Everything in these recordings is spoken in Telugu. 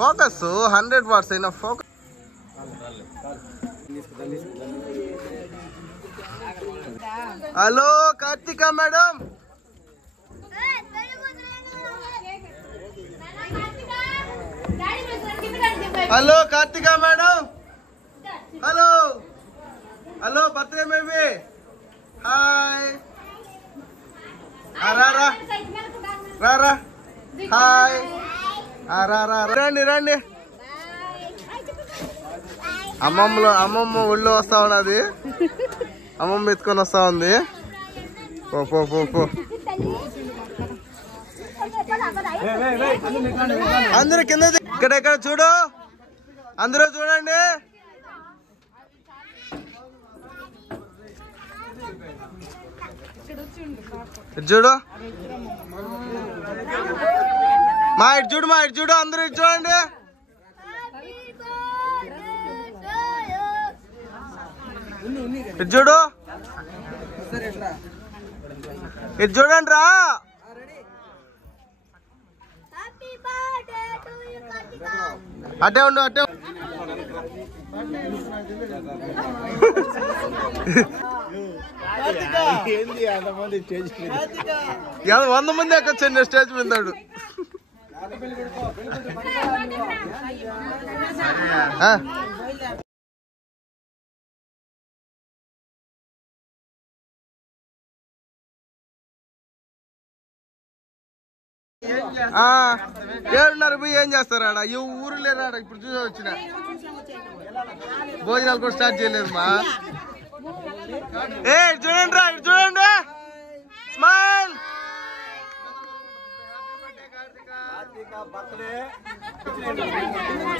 ఫోకస్ 100 వాట్స్ అయినా focus. Hello Karthika madam. Hello Karthika madam. Hello hello birthday baby. Hi రారా రారా. హాయ్ రారా రండి రండి. అమ్మమ్మ ఒళ్ళో వస్తా ఉన్నది. అమ్మమ్మ ఎత్తుకొని వస్తా ఉంది. పో పో పో పో. అందరూ కింద ఇక్కడ చూడు. అందరూ చూడండి. చూడు మా ఇటు చూడు మా ఇటు చూడు. అందరూ ఇటు చూడండి. ఇటు చూడు ఇటు చూడండి రా. అట్టే ఉండు అట్టే. 100 మంది ఎక్కొచ్చండి స్టేజ్ మీద. ఏడున్నారు పోయి ఏం చేస్తారు ఆడ? ఈ ఊరు లేరు ఆడ. ఇప్పుడు చూసి వచ్చిన భోజనాలు కూడా స్టార్ట్ చేయలేదు మా. ఏ చూడండి రా ఇటు చూడండి. స్మైల్.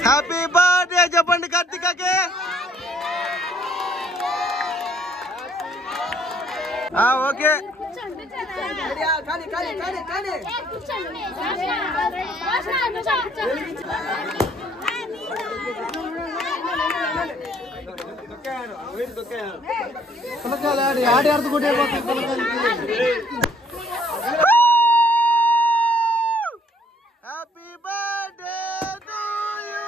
హ్యాపీ బర్త్డే చెప్పండి కార్తికకి. Okay. Happy birthday to you.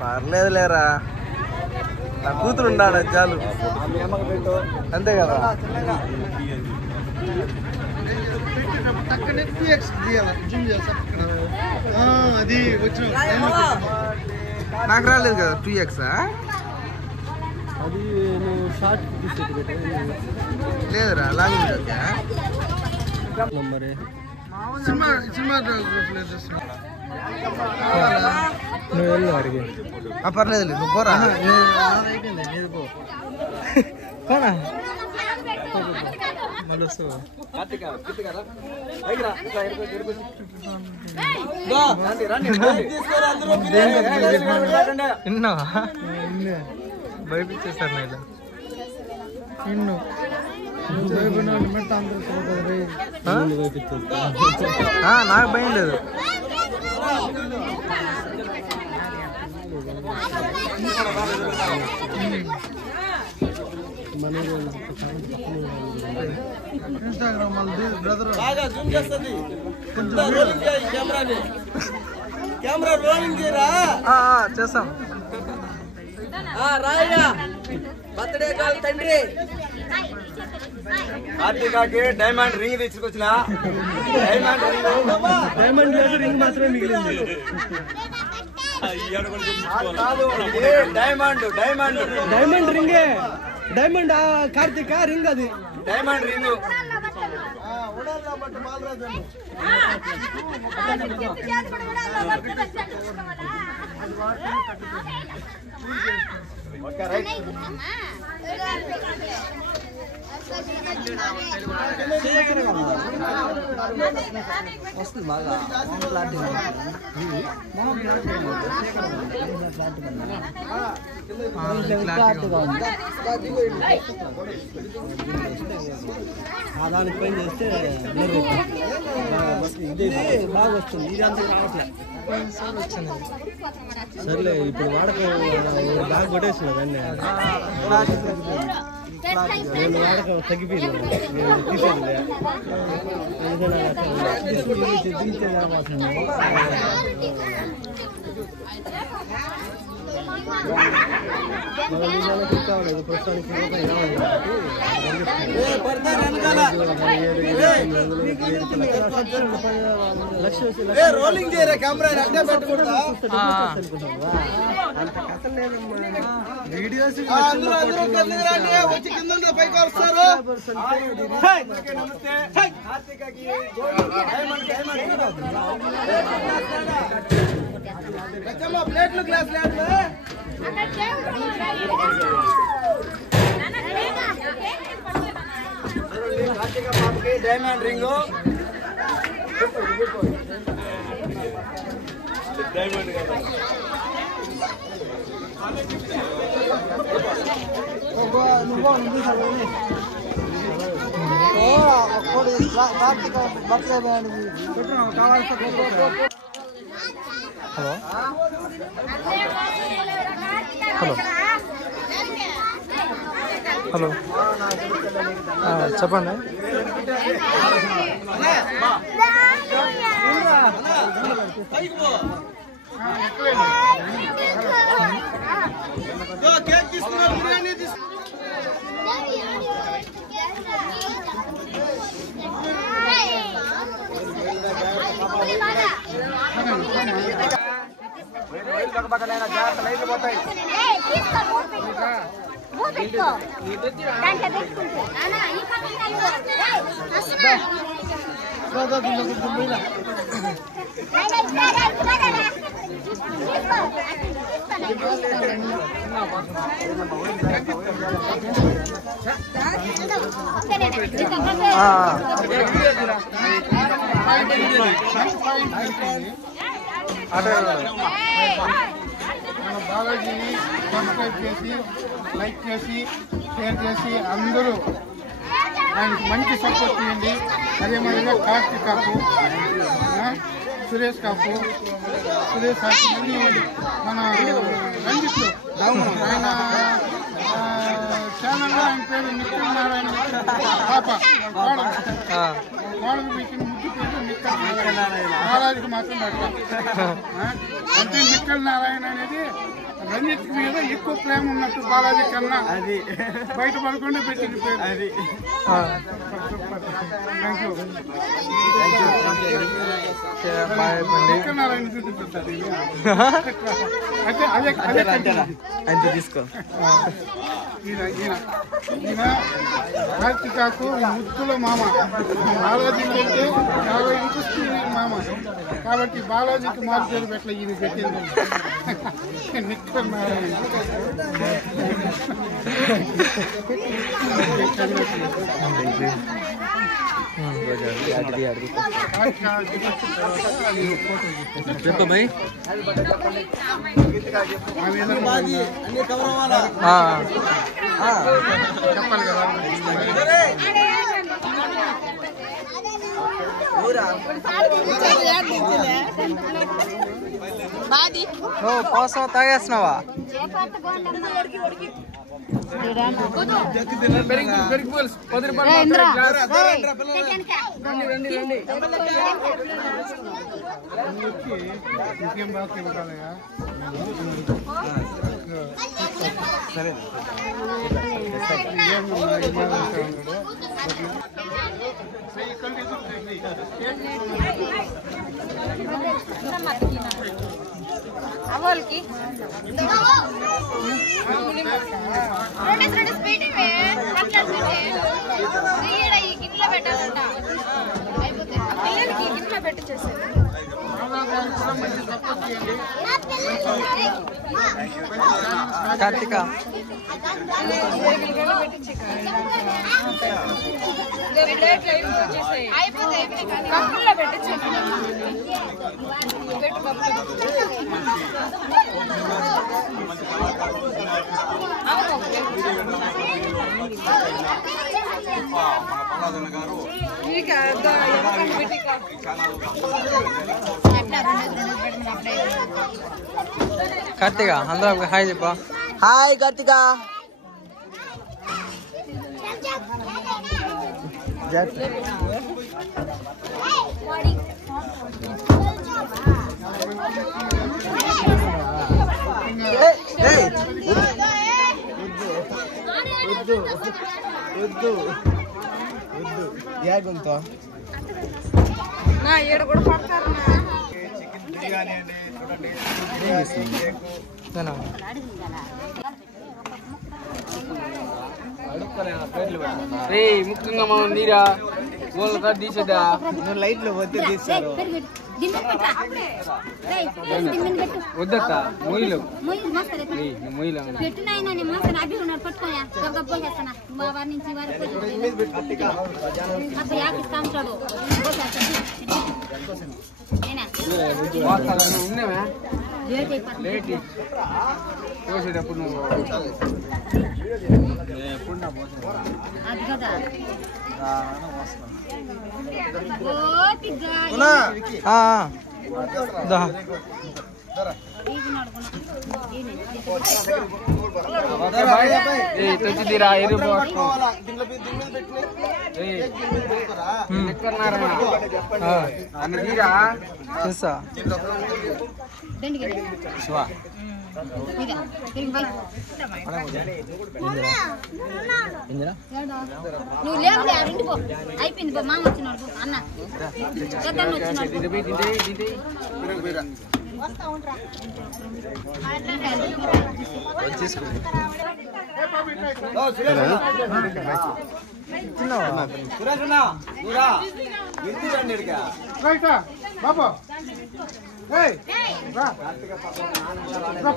పర్లేదు లేరా, నా కూతురు ఉన్నాడు చాలు. అంతే కదా. నాకు రాలేదు కదా 2x. అది షార్ట్ లేదురా లాంగ్ సినిమా నువ్వు వెళ్ళు అడిగి. పర్లేదు నువ్వు పోరా. పోనా విన్నావా? భయపించేస్తారు నేను. నిన్ను నాకు భయం లేదు. చేస్తాం. బర్త్డే కాల్ తండ్రి కార్తికాకి డైమండ్ రింగ్ తీసుకొచ్చిన. డైమండ్ లేదు, రింగ్ మాత్రమే మిగిలింది. డైమండ్ రింగే. డైమండ్ కార్తిక రింగ్ అది. డైమండ్ రింగ్ వస్తుంది బాగా దానికి పైన చేస్తే ఇది బాగా వస్తుంది. ఇది అంతా రావట్లే. సర్లే ఇప్పుడు వాడక బాగా కొట్టేసిన దాన్ని వాడక తగ్గిపోయింది. ప్రస్తుతానికి రోలింగ్ చేయరా కెమెరా అట్టే పెట్టుకుంటా వీడియోస్ వచ్చి కింద పైకి వస్తారు. ప్లేట్లు గ్లాస్ కార్తీక పాపకి డైమండ్ రింగ్ డైమండ్ కదా కార్తీక బర్త్డే కావాల్సిన హలో హలో హలో చెప్పండి. కేక్ తీసుకున్నారు, బిర్యానీ లైట్లు పోతాయి. మన బాలాజీని సబ్స్క్రైబ్ చేసి లైక్ చేసి షేర్ చేసి అందరూ ఆయనకి మంచి సపోర్ట్ చేయండి. అదే మాదిరిగా కార్తీకాకు సురేష్ కాపు సురేష్ మన రంజిత్ ఆయన ఛానల్లో ఆయన పేరు నిక్కల్ నారాయణ పాప కోడలు పెట్టిన ముద్దు పేరు నిక్కల్ నారాయణ. బాలాజీకి మాత్రం పెట్టాలి అంటే నిక్కల్ నారాయణ అనేది రంజిత్ మీద ఎక్కువ ప్రేమ ఉన్నట్టు బాలాజీ కన్నా అది బయట పడకుండా పెట్టిన పేరు అది. Thank you. నిక్కల్ నారాయణ చూపిస్తుంది అంతే తీసుకో. ఈయన కార్తీకాకు ముద్దుల మామ, బాలాజీకి అంటే చాలా ఇంట్రెస్ట్ మామ కాబట్టి బాలాజీకి మారు పేరు పెట్టలే ఈయన పెట్టింది నిక్కల్ నారాయణ. చెప్పు భయ్. చెప్పాలి కదా. పాస్ తాగేస్తున్నావా? ఇంకేం బాగా ఇవ్వాలయా? సరే అవల్కి రెండు స్పీడ్ ఈ గిన్నెలో పెట్టాలంట. అయిపోతే పిల్లలకి గిన్నెలో పెట్టి చేసేది. కార్తిక కార్తిక అందరూ హాయ్ చెప్పా. హాయ్ కార్తిక. ఈడ కూడా పడతారు. బిర్యానీ అండి చూడండి. ముఖ్యంగా మనం నీరా గోళ్ళ తీసేదా లైట్ లో వద్ద తీస్తారు. వద్దక్క మొయ్యలు మొయ్యలు ఉన్నావా లేట్ పోసేటప్పుడు నువ్వు తెచ్చిదిరా ఎరుపు అన్నదిరా తెలుసా నువ్వు లేవు అయిపోయింది మామ వచ్చినాడు అన్న బాబా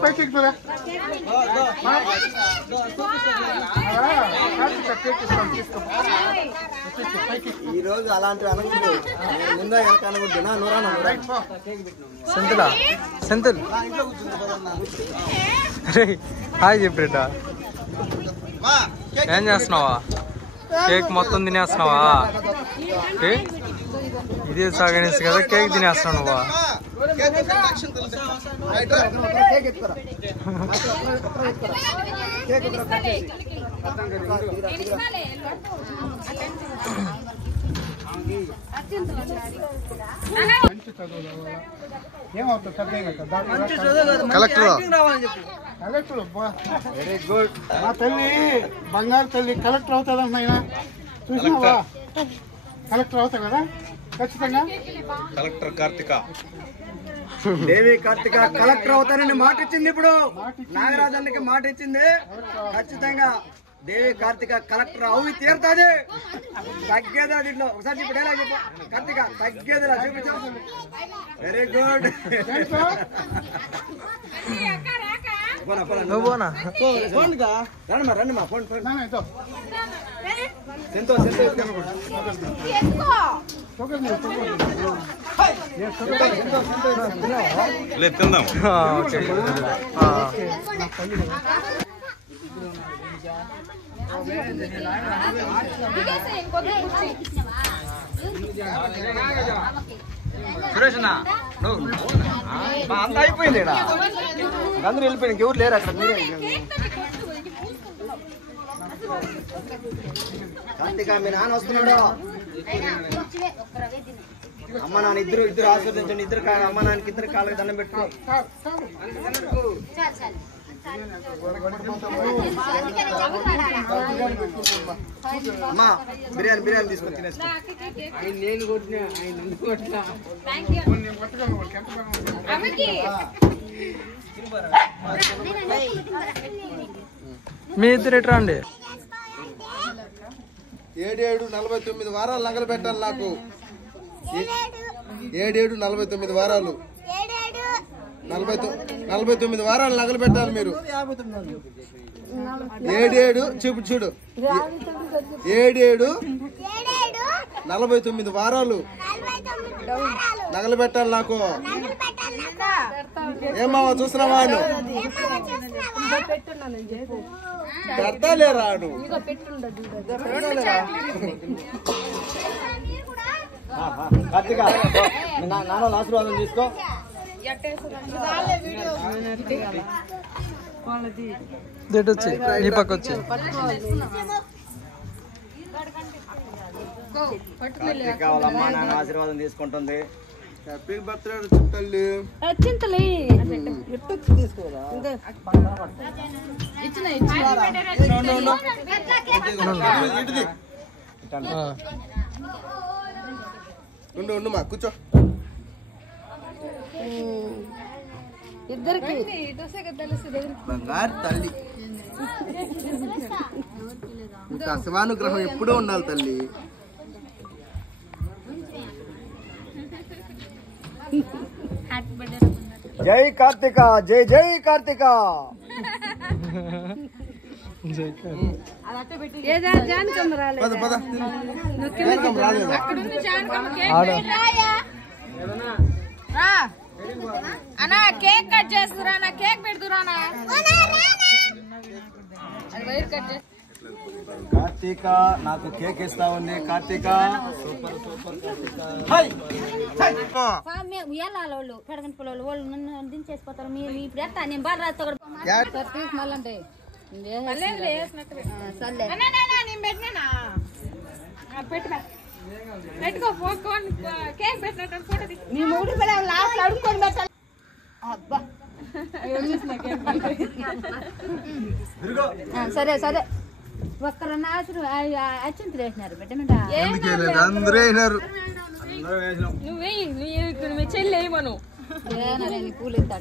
పైకి ఎక్కురా. ఈ రోజు అలాంటివి అనకూడదు. ముందా వెనక అనకూడదు. నా నూరా సెంతులా సెంతుల్ హాయ్ చెప్పేట ఏం చేస్తున్నావా? కేక్ మొత్తం తినేస్తున్నావా? ఇదే సాగనేసి కదా కేక్ తినేస్తున్నావు నువ్వా? Collector very good. మా తల్లి బంగారు తల్లి కలెక్టర్ అవుతుందన్న ఆయన చూసినావా? కలెక్టర్ అవుతా కదా ఖచ్చితంగా. కలెక్టర్ కార్తిక దేవి కార్తిక కలెక్టర్ అవుతానని మాట ఇచ్చింది. ఇప్పుడు నాగరాజానికి మాట ఇచ్చింది. ఖచ్చితంగా దేవి కార్తిక కలెక్టర్ అవి తీరుతుంది. తగ్గేదా దీంట్లో? ఒకసారి ఇప్పుడు ఎలా చెప్పు కార్తిక తగ్గేదిలా చూపించు. Very good. నువ్వు పోనా రండి మా ఫోన్ లేదు తిందాం. ఓకే సురేష్ అన్న అంతా అయిపోయింది. అందరూ వెళ్ళిపోయింది. ఎవరు లేరు అక్కడ. మీరే కార్తిక మీ నాన్న వస్తున్నాడు. అమ్మ నాన్న ఇద్దరు ఆశీర్వదించండి. ఇద్దరు అమ్మ నాన్నకి ఇద్దరు కాళ్ళకి దండం పెట్టుకో. అమ్మా బిర్యానీ తీసుకొని తినేస్తా. నేను కొట్టినా ఆయన కొట్టినా మీ ఇద్దరు ఎట్రా అండి? 7-49 వారాలు నగలు పెట్టాలి నాకు. 7-49 వారాలు. 49 వారాలు నగలు పెట్టాలి మీరు. 7 చూపు చూడు 7 49 వారాలు నగలు పెట్టాలి నాకు. ఏమావా చూస్తున్నావా? పెడతాలే రాడు నాన్న ఆశీర్వాదం తీసుకో. ఇటు వచ్చి నీ పక్క వచ్చి వాళ్ళమ్మ నాన్న ఆశీర్వాదం తీసుకుంటుంది. హ్యాపీ బర్త్డే చుట్టాలి. ఉండు మా కూర్చో. ఇద్దరికి బంగారు తల్లి ఇంకా శివానుగ్రహం ఎప్పుడూ ఉండాలి తల్లి. జై కార్తిక, జై జై కార్తిక. పద పద రాలేదు. అన్నా కేక్ కట్ చేస్తురా, కేక్ పెడుతురా. కార్తీక నాకు కేక్ ఇస్తా ఉంది. కార్తీక వాళ్ళు పెడగని పిల్లలు వాళ్ళు నన్ను దించేసిపోతారు. ఇప్పుడు ఎత్తా నేను బాగా రాస్తా మళ్ళీ పెట్టుకో కేక్ పెట్టినట్టు ఫోటో నీ మూడు లాస్ట్ అడుక్కొని పెట్టాలి. అబ్బా సరే సరే ఒక్కరన్నా అచ్చింతలు వేసినారు బిడ్డ. అందరూ అయినారు. నువ్వు చెల్లి వేయమను పూలు ఇస్తా